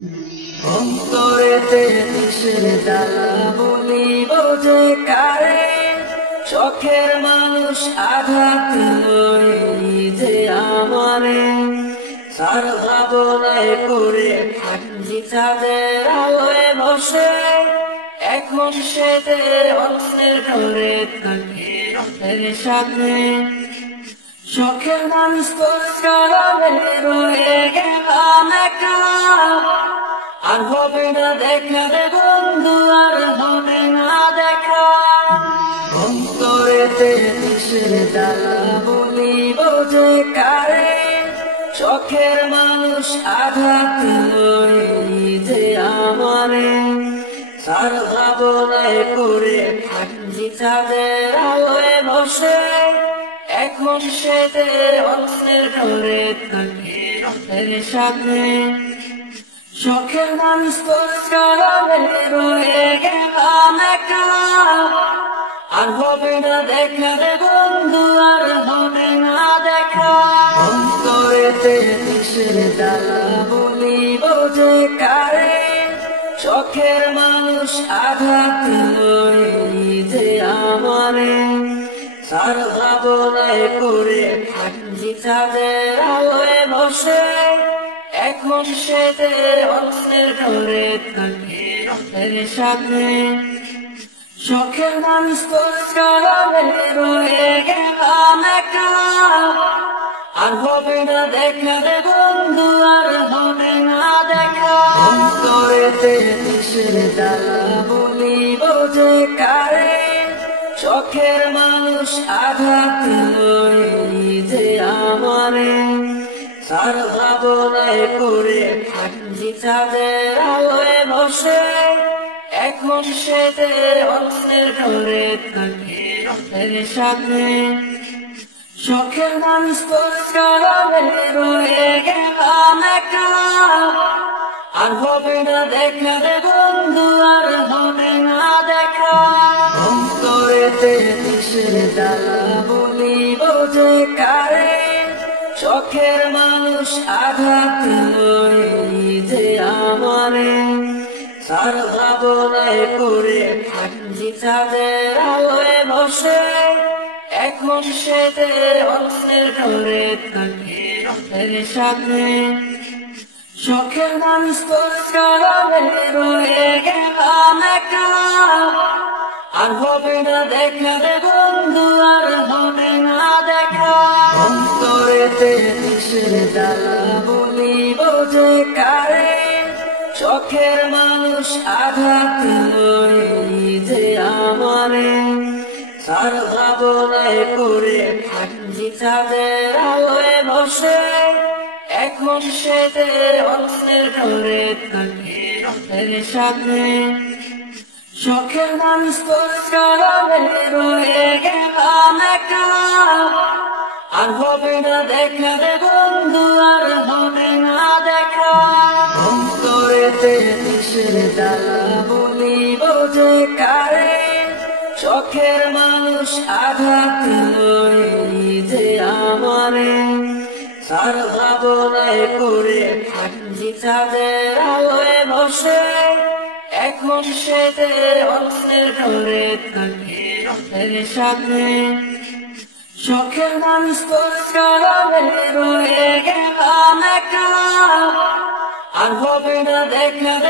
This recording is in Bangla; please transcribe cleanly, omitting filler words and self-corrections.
অন্তরেতে কিসের জ্বালা বলিব যে কারে, শখের মানুষ আঘাত লই যে আমারে। তার ভাবনায় করে ফাঁকি চাঁদের আলোয় বসে, এখন সে যে অন্যের ঘরে থাকে রথের সাথে। শখের মানুষ তোর কারণে রয়ে গেলাম একা, আর হবে না দেখা রে বন্ধু, আর হবে না দেখা। অন্তরেতে কিসের জ্বালা বলিব যে কারে, শখের মানুষ আঘাত লই যে আমারে। তার ভাবনায় করে ফাঁকি চাঁদের আলোয় বসে, এখন সে যে অন্যের ঘরে থাকে রথের সাথে। শখের মানুষ তোর কারণে রয়ে গেলাম একা, আর হবে না দেখা রে বন্ধু, আর হবে না দেখা। অন্তরেতে কিসের জ্বালা বলিব যে কারে, শখের মানুষ আঘাত লই যে আমারে। তার ভাবনায় করে ফাঁকি চাঁদের আলোয় বসে, এখন সে যে অন্যের ঘরে থাকে রথের সাথে। শখের মানুষ তোর কারণে রয়ে গেলাম একা, আর হবে না দেখা রে বন্ধু, আর হবে না দেখা। অন্তরেতে কিসের জ্বালা বলিব যে কারে, শখের মানুষ আঘাত লই যে আমারে। তার ভাবনায় করে ফাঁকি চাঁদের আলোয় বসে, এখন সে যে অন্যের ঘরে থাকে রথের সাথে। শখের মানুষ তোর কারণে রয়ে গেলাম একা, আর হবে না দেখা রে বন্ধু, আর হবে না দেখা। অন্তরেতে কিসের জ্বালা বলিব যে কারে, শখের মানুষ আঘাত লই যে আমারে। তার ভাবনায় করে ফাঁকি চাঁদের আলোয় বসে, এখন সে যে অন্যের ঘরে থাকে রথের সাথে। শখের মানুষ তোর কারণে রয়ে গেলাম একা, আর হবে না দেখা রে বন্ধু, আর হবে না দেখা। অন্তরেতে কিসের জ্বালা বলিব যে কারে, শখের মানুষ আঘাত লই যে আমারে। তার ভাবনায় করে ফাঁকি চাঁদের আলোয় বসে, এখন সে যে অন্যের ঘরে থাকে রথের সাথে। শখের মানুষ তোর কারণে রয়ে গেলাম একা, আর হবে না দেখা রে বন্ধু, আর হবে না দেখা। অন্তরেতে কিসের জ্বালা বলিব যে কারে, শখের মানুষ আঘাত লই যে আমারে। তার ভাবনায় করে ফাঁকি চাঁদের আলোয় বসে, এখন সে যে অন্যের ঘরে থাকে রথের সাথে। শখের মানুষ তোর কারণে রয়ে গেলাম একা, আর হবে না দেখা রে